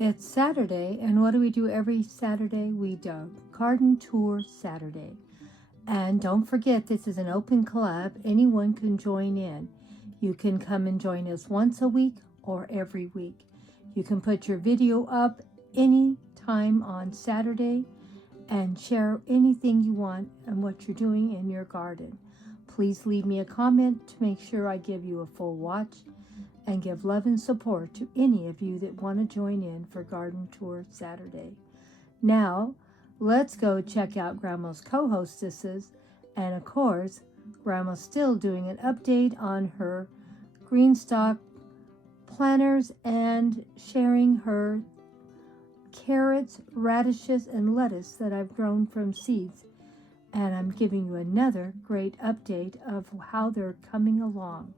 It's Saturday, and what do we do every Saturday? We do Garden Tour Saturday. And don't forget, this is an open collab. Anyone can join in. You can come and join us once a week or every week. You can put your video up any time on Saturday and share anything you want and what you're doing in your garden. Please leave me a comment to make sure I give you a full watch, and give love and support to any of you that want to join in for Garden Tour Saturday. Now, let's go check out Grandma's co-hostesses, and of course, Grandma's still doing an update on her green stock planters and sharing her carrots, radishes, and lettuce that I've grown from seeds. And I'm giving you another great update of how they're coming along.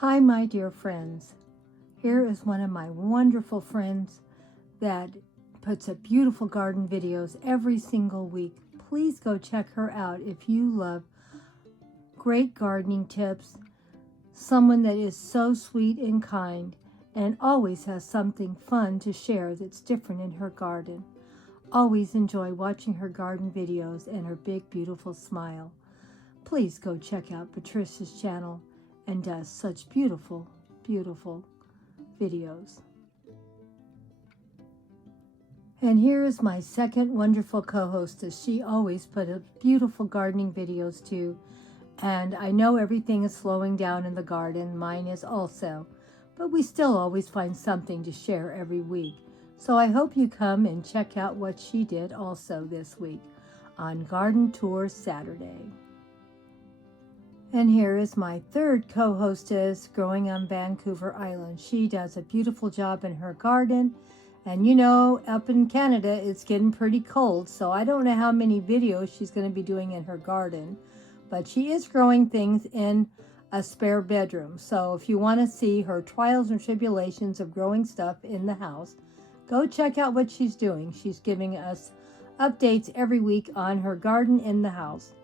Hi, my dear friends. Here is one of my wonderful friends that puts up beautiful garden videos every single week. Please go check her out if you love great gardening tips, someone that is so sweet and kind and always has something fun to share that's different in her garden. Always enjoy watching her garden videos and her big, beautiful smile. Please go check out Patricia's channel, and does such beautiful, beautiful videos. And here is my second wonderful co-hostess. She always put up beautiful gardening videos too. And I know everything is slowing down in the garden. Mine is also. But we still always find something to share every week. So I hope you come and check out what she did also this week on Garden Tour Saturday. And here is my third co-hostess growing on Vancouver Island. She does a beautiful job in her garden. And you know, up in Canada, it's getting pretty cold. So I don't know how many videos she's going to be doing in her garden. But she is growing things in a spare bedroom. So if you want to see her trials and tribulations of growing stuff in the house, go check out what she's doing. She's giving us updates every week on her garden in the house.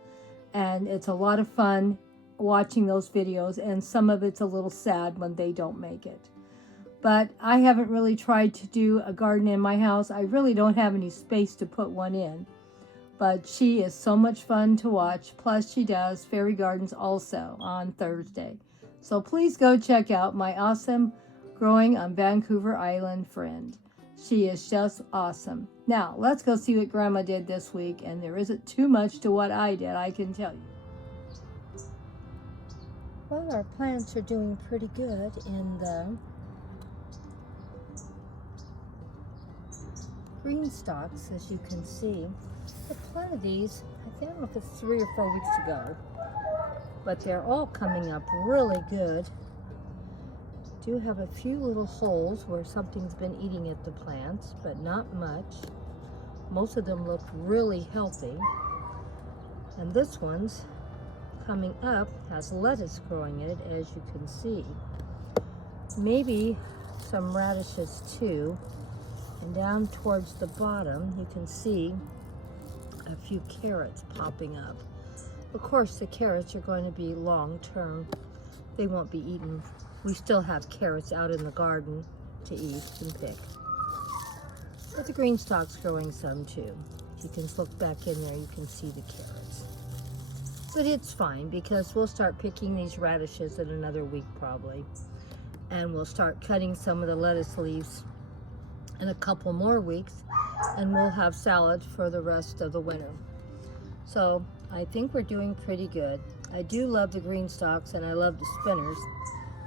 And it's a lot of fun watching those videos, and some of it's a little sad when they don't make it. But I haven't really tried to do a garden in my house. I really don't have any space to put one in. But she is so much fun to watch. Plus she does fairy gardens also on Thursday. So please go check out my awesome growing on Vancouver Island friend. She is just awesome. Now let's go see what Grandma did this week. And there isn't too much to what I did, I can tell you. Well, our plants are doing pretty good in the green stalks, as you can see. I planted these, I don't know if it's 3 or 4 weeks ago, but they're all coming up really good. Do have a few little holes where something's been eating at the plants, but not much. Most of them look really healthy. And this one's coming up has lettuce growing in it, as you can see. Maybe some radishes too. And down towards the bottom, you can see a few carrots popping up. Of course, the carrots are going to be long term. They won't be eaten. We still have carrots out in the garden to eat and pick. But the green stalk's growing some too. If you can look back in there, you can see the carrots. But it's fine, because we'll start picking these radishes in another week probably. And we'll start cutting some of the lettuce leaves in a couple more weeks. And we'll have salad for the rest of the winter. So I think we're doing pretty good. I do love the green stalks, and I love the spinners.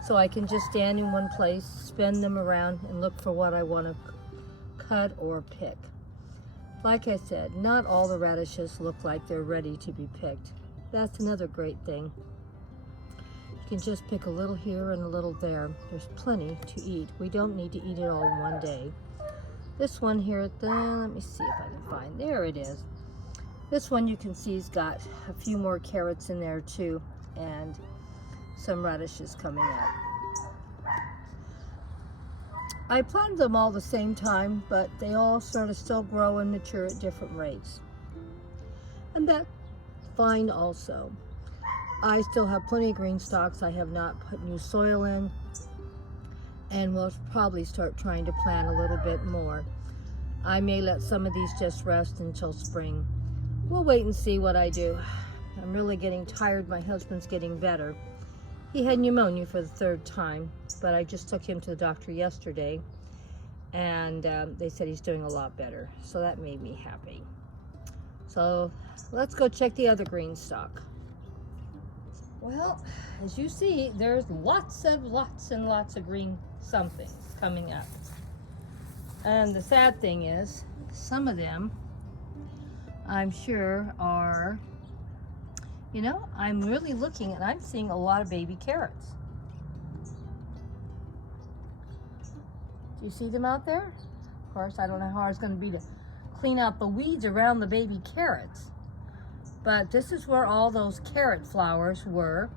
So I can just stand in one place, spin them around, and look for what I want to cut or pick. Like I said, not all the radishes look like they're ready to be picked. That's another great thing. You can just pick a little here and a little there. There's plenty to eat. We don't need to eat it all in one day. This one here, let me see if I can find, there it is. This one you can see has got a few more carrots in there too, and some radishes coming up. I planted them all the same time, but they all sort of still grow and mature at different rates. And that's fine also. I still have plenty of green stalks I have not put new soil in. and we'll probably start trying to plant a little bit more. I may let some of these just rest until spring. We'll wait and see what I do. I'm really getting tired. My husband's getting better. He had pneumonia for the 3rd time, but I just took him to the doctor yesterday, and they said he's doing a lot better, so that made me happy. So let's go check the other green stock. Well, as you see, there's lots and lots of green somethings coming up. And the sad thing is, some of them, I'm sure, are, you know, I'm really looking and I'm seeing a lot of baby carrots. Do you see them out there? Of course, I don't know how hard it's going to be to clean out the weeds around the baby carrots. But this is where all those carrot flowers were,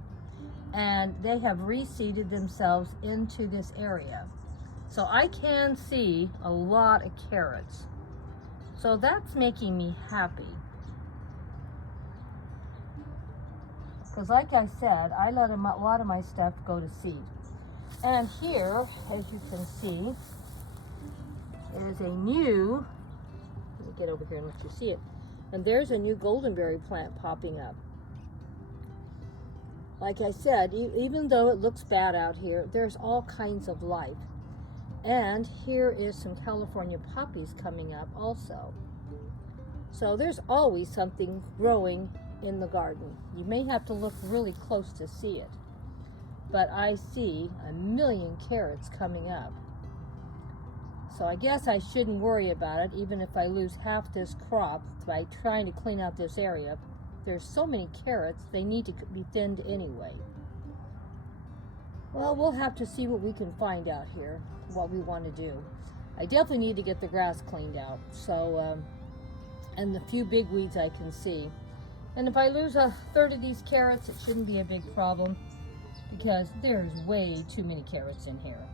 and they have reseeded themselves into this area. So I can see a lot of carrots. So that's making me happy. Because like I said, I let a lot of my stuff go to seed. And here, as you can see, is a new, let me get over here and let you see it. And there's a new goldenberry plant popping up. Like I said, even though it looks bad out here, there's all kinds of life. And here is some California poppies coming up also. So there's always something growing in the garden. You may have to look really close to see it. But I see a million carrots coming up. So I guess I shouldn't worry about it, even if I lose half this crop by trying to clean out this area. There's so many carrots, they need to be thinned anyway. Well, we'll have to see what we can find out here, what we want to do. I definitely need to get the grass cleaned out, so, and the few big weeds I can see. And if I lose a 1/3 of these carrots, it shouldn't be a big problem, because there's way too many carrots in here.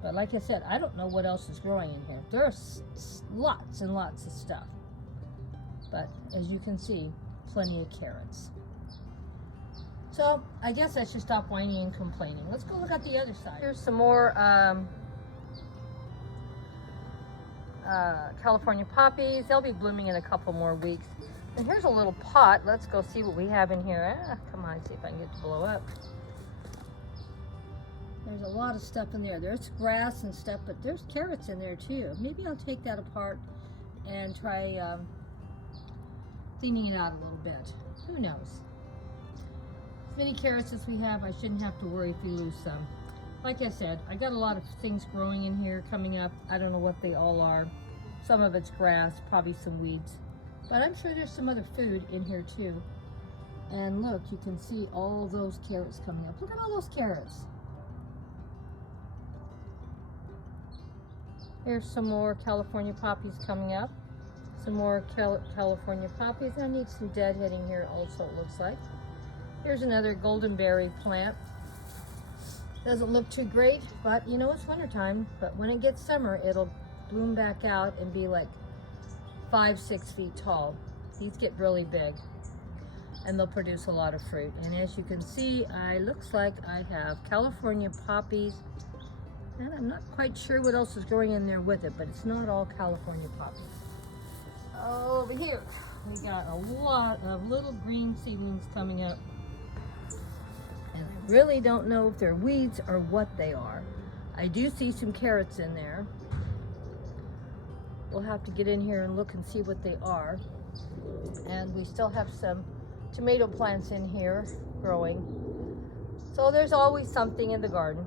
But like I said, I don't know what else is growing in here. There's lots and lots of stuff. But as you can see, plenty of carrots. So I guess I should stop whining and complaining. Let's go look at the other side. Here's some more California poppies. They'll be blooming in a couple more weeks. And here's a little pot. Let's go see what we have in here. Come on, see if I can get it to blow up. There's a lot of stuff in there. There's grass and stuff, but there's carrots in there too. Maybe I'll take that apart and try cleaning it out a little bit. Who knows? As many carrots as we have, I shouldn't have to worry if we lose some. Like I said, I got a lot of things growing in here coming up. I don't know what they all are. Some of it's grass, probably some weeds. But I'm sure there's some other food in here too. And look, you can see all those carrots coming up. Look at all those carrots. Here's some more California poppies coming up. Some more California poppies. I need some deadheading here also, it looks like. Here's another goldenberry plant. Doesn't look too great, but you know, it's wintertime. But when it gets summer, it'll bloom back out and be like 5-6 feet tall. These get really big and they'll produce a lot of fruit. And as you can see, looks like I have California poppies, and I'm not quite sure what else is growing in there with it, but it's not all California poppies. Over here, we got a lot of little green seedlings coming up. And I really don't know if they're weeds or what they are. I do see some carrots in there. We'll have to get in here and look and see what they are. And we still have some tomato plants in here growing. So there's always something in the garden.